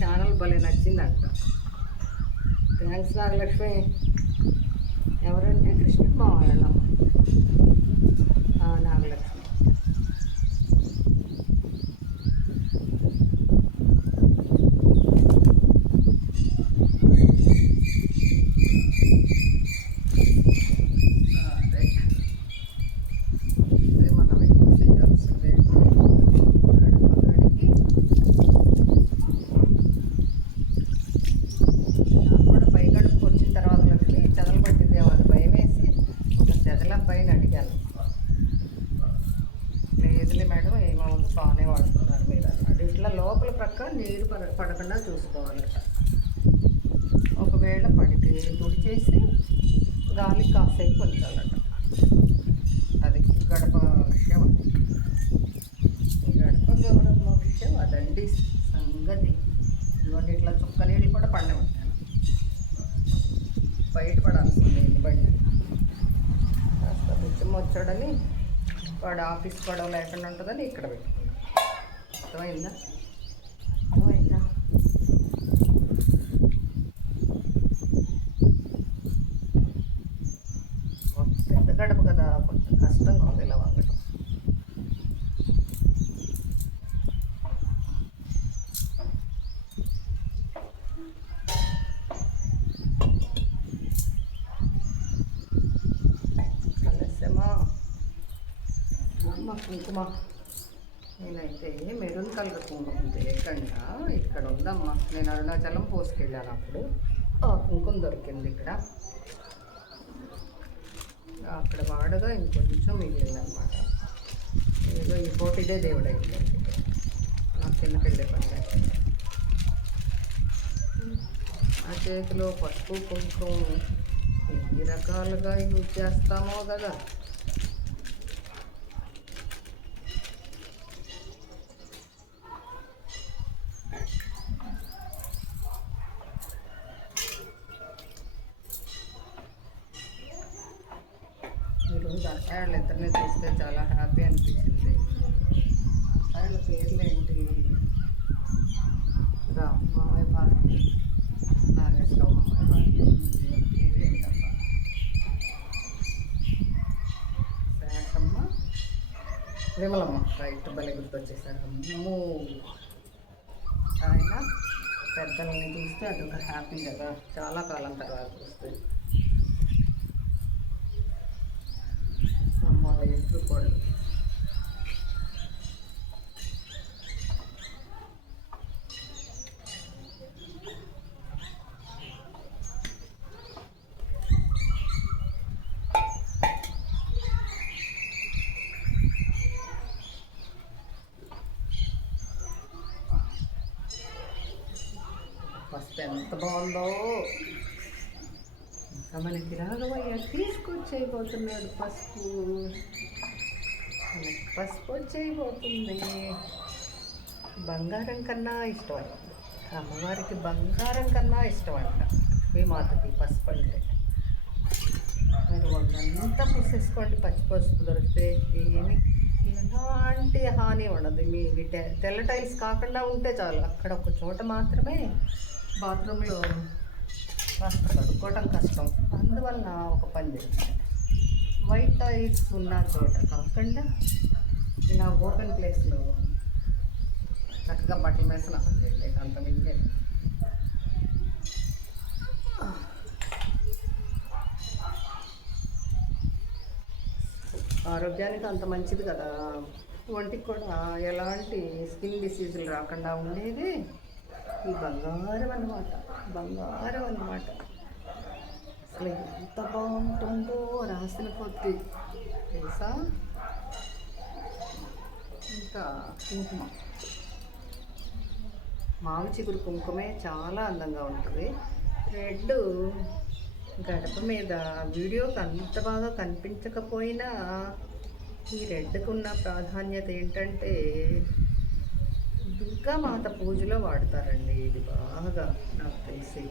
Channel భలే నచ్చిందంట. Thanks Nagalakshmi. ఎవరంటే కృష్ణ మావాళ్ళమ్మ నాగలక్ష్మి. లేదులే మేడం ఏమవుతుంది, బాగానే వాడుతున్నారు మీరు అన్నాడు. ఇట్లా లోపల ప్రక్క నీరు పడకుండా చూసుకోవాలట. ఒకవేళ పడితే తుడిచేసి గాలి కాసేపు ఉంచాలట. అది గడప విషయం. గడప గౌరమ్మ విషయం అదండి సంగతి. ఇవన్నీ ఇట్లా చుక్క నీళ్ళు కూడా పడినట్టాను. బయటపడాల్సింది నీళ్ళు బండి. కాస్త బుచ్చమ్మ వచ్చాడని వాడు ఆఫీస్ గొడవ లేకుండా ఉంటుందని ఇక్కడ పెట్టుకున్నాడు. అర్థమైందా? అర్థమైందా? పెద్ద గడప కదా, కొంచెం కష్టంగా ఉంది ఇలా వంగటం. కుంకుమ నేనైతే మెరూన్ కలర్ కుంకుమ లేకుండా ఇక్కడ ఉందమ్మా. నేను అరుణాచలం పోసుకెళ్ళాను, అప్పుడు ఆ కుంకుమ దొరికింది ఇక్కడ. అక్కడ వాడగా ఇంకొంచెం మిగిలిందనమాట. ఏదో ఈ పోటీదే దేవుడు అయింది నాకు చిన్నకెళ్ళే పని. ఆ చేతిలో పసుపు కుంకుమ ఎన్ని రకాలుగా యూజ్ చేస్తామో కదా. ఈరోజు అట్టాళ్ళు ఇద్దరిని చూస్తే చాలా హ్యాపీ అనిపించింది. అట్టాళ్ళ పేర్లు ఏంటి? మామయ్య భారతి, నాగేశ్వరరావు మామయ్య భారతి. పేర్లు ఏంటమ్మా? శాఖమ్మ, విమలమ్మ. రైట్, భలే గుర్తొచ్చేసారు. అమ్మో, ఆయన పెద్దల్ని చూస్తే అదొక హ్యాపీ కదా, చాలా కాలం తర్వాత చూస్తే. వాళ్ళ ఎప్పుడు కూడా ఫస్ట్ ఎంత బాగుందో. ఇంకా మనకి రాఘవయ్య తీసుకొచ్చేయబోతున్నాడు పసుపు. మనకి పసుపు వచ్చేయబోతుంది. బంగారం కన్నా ఇష్టం అంట అమ్మవారికి, బంగారం కన్నా ఇష్టం అంట లక్ష్మీమాతకి పసుపు అంటే. మీరు వాళ్ళంతా పూసేసుకోండి, పచ్చి పసుపు దొరికితే ఏమి ఎలాంటి హాని ఉండదు. మీ తెల్ల టైల్స్ కాకుండా ఉంటే చాలు. అక్కడ ఒక చోట మాత్రమే బాత్రూంలో కాస్త కడుక్కోవటం కష్టం, అందువల్ల ఒక పని చేస్తాను. వైట్ టైల్స్ ఉన్న చోట కాకుండా ఇలా ఓపెన్ ప్లేస్లో చక్కగా బట్టలు వేసిన అంత మించి ఆరోగ్యానికి అంత మంచిది కదా. ఒంటికి కూడా ఎలాంటి స్కిన్ డిసీజులు రాకుండా ఉండేది ఈ బంగారం అన్నమాట. బంగారం అన్నమాట. అసలు ఎంత బాగుంటుందో రాసిన కొద్ది తెలుసా. ఇంకా కుంకుమ, మావి చిగురు కుంకుమే చాలా అందంగా ఉంటుంది. రెడ్ గడప మీద వీడియోకి అంత బాగా కనిపించకపోయినా ఈ రెడ్కి ఉన్న ప్రాధాన్యత ఏంటంటే దుర్గామాత పూజలో వాడతారండి. ఇది బాగా నాకు తెలిసి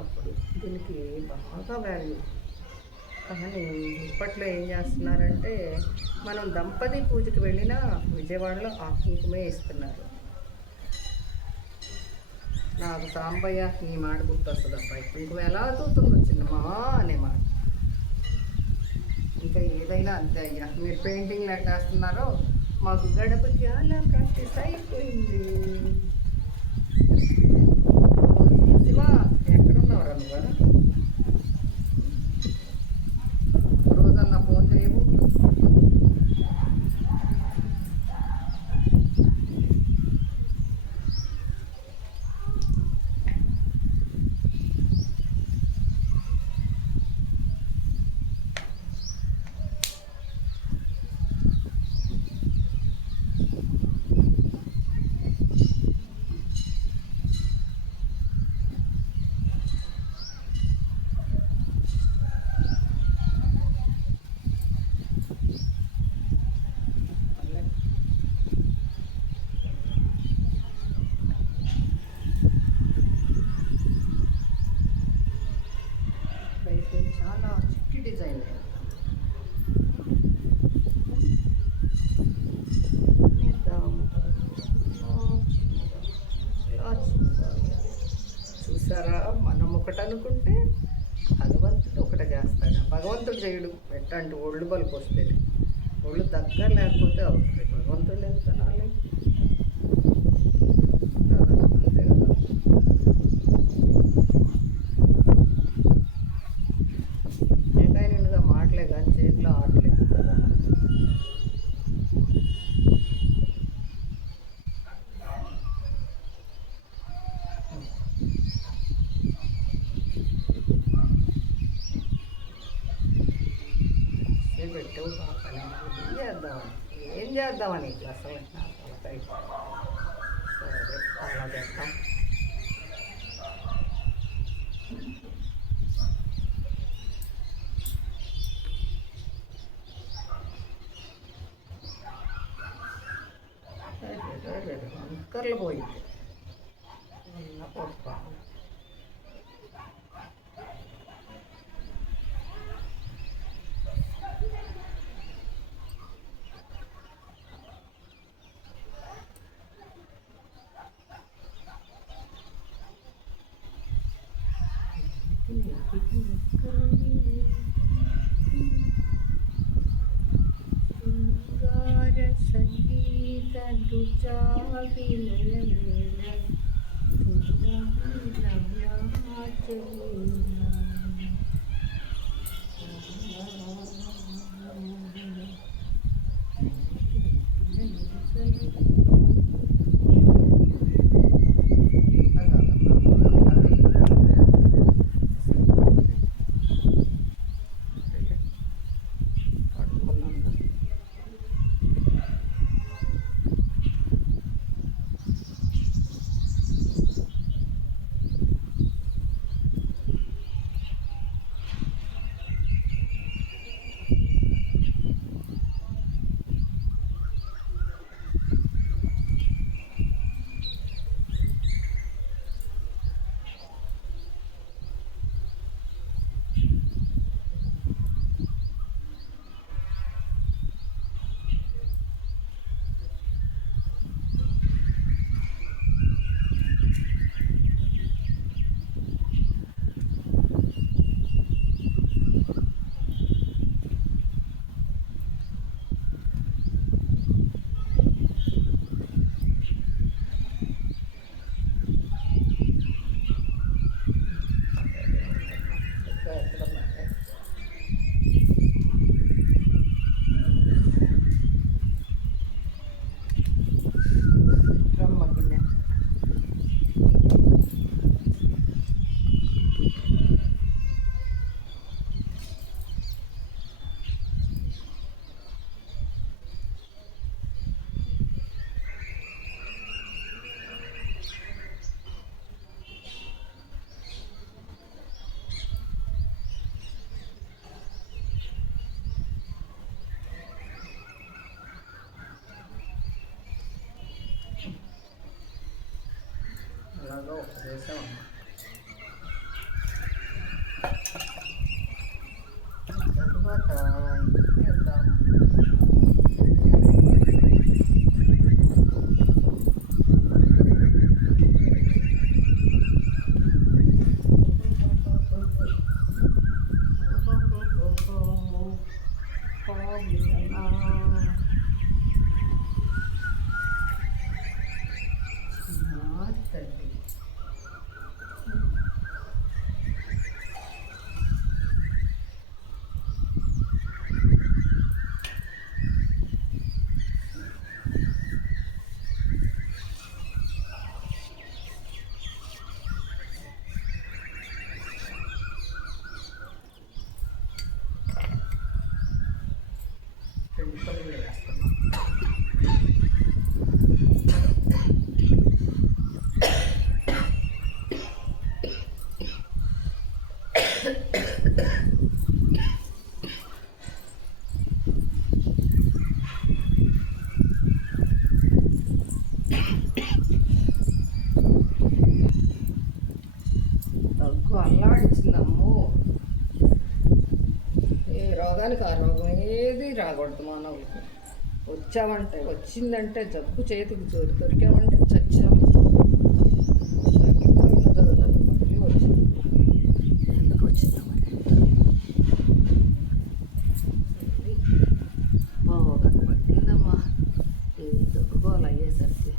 అప్పుడు దీనికి బాగా వాల్యూ. కానీ ఇప్పట్లో ఏం చేస్తున్నారంటే మనం దంపతి పూజకి వెళ్ళినా విజయవాడలో ఆ కుంకుమే ఇస్తున్నారు. నాకు సాంబయ్య నీ మాట గుర్తొస్తుంది అబ్బాయి. ఇంకో ఎలా తూతుందో చిన్నమా అనే మాట. ఇంకా ఏదైనా అంతే అయ్యా. మీరు పెయింటింగ్లు ఎట్లా వేస్తున్నారో మాకు గడపకి అలా ప్రాక్టీస్ అయిపోయింది. శివ ఎక్కడున్నావురా నువ్వు? రోజన్నా ఫోన్ చేయవు. చాలా చిట్టి డిజైన్ చూసారా? మనం ఒకటి అనుకుంటే భగవంతుడు ఒకటి చేస్తాడు. భగవంతుడు చేయడు. ఎట్లాంటి ఒళ్ళు బలుపు వస్తే ఒళ్ళు దగ్గర లేకపోతే అవుతుంది. భగవంతుడు ఎంత తినాలి కదా, అంతే కదా. ఏదైనా మాటలే కానీ చేతిలో ఆటలేదు కదా. పెట్టవు పాపని ఏం చేద్దామని ఇట్లా అసలు నా తలకాయ. సరే అలా చేద్దాం. వంకర్లు పోయింది పోసుకోవాలి. సంగీత అలాగా ఒక దేశం తర్వాత చేద్దాం. దగ్గు అల్లాడిచ్చిందమ్మో. ఏ రోగానికి ఆ రోగం ఏది రాకూడదు మానవులకు. వచ్చామంటే వచ్చిందంటే జబ్బు చేతికి దొరికామంటే చచ్చాము. తగ్గిపోయిన చదువు మళ్ళీ వచ్చింది. ఎందుకు వచ్చిందా మరి ఒకటి పట్టిందమ్మా ఈ దగ్గుకోవాలి అయ్యేసరికి.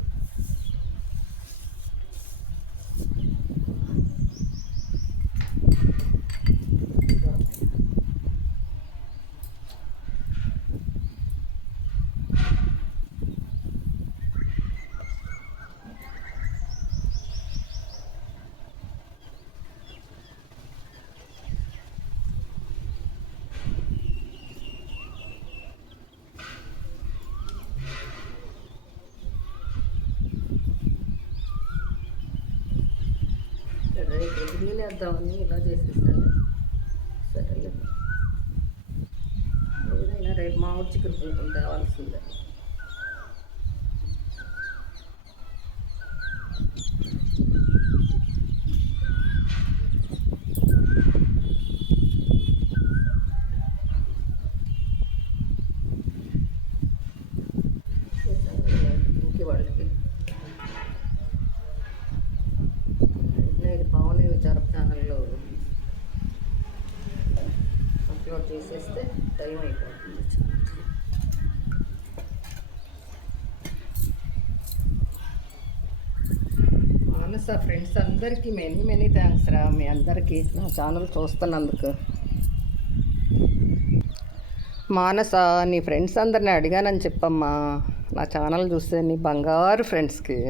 రేపు వదిలేద్దామని ఇలా చేసేసాను. సరేలే, ఏదైనా రేపు మామిడి చికెన్ పులుపు తేవాల్సిందే. ఇంకే వాళ్ళకి పావని విచార ఛానల్లో అప్లోడ్ చేసేస్తే టైం అయిపోతుంది. మానస ఫ్రెండ్స్ అందరికీ మెనీ థ్యాంక్స్ రా. మీ అందరికీ నా ఛానల్ చూస్తున్నందుకు. మానస, నీ ఫ్రెండ్స్ అందరిని అడిగానని చెప్పమ్మా. నా ఛానల్ చూస్తే నీ బంగారు ఫ్రెండ్స్కి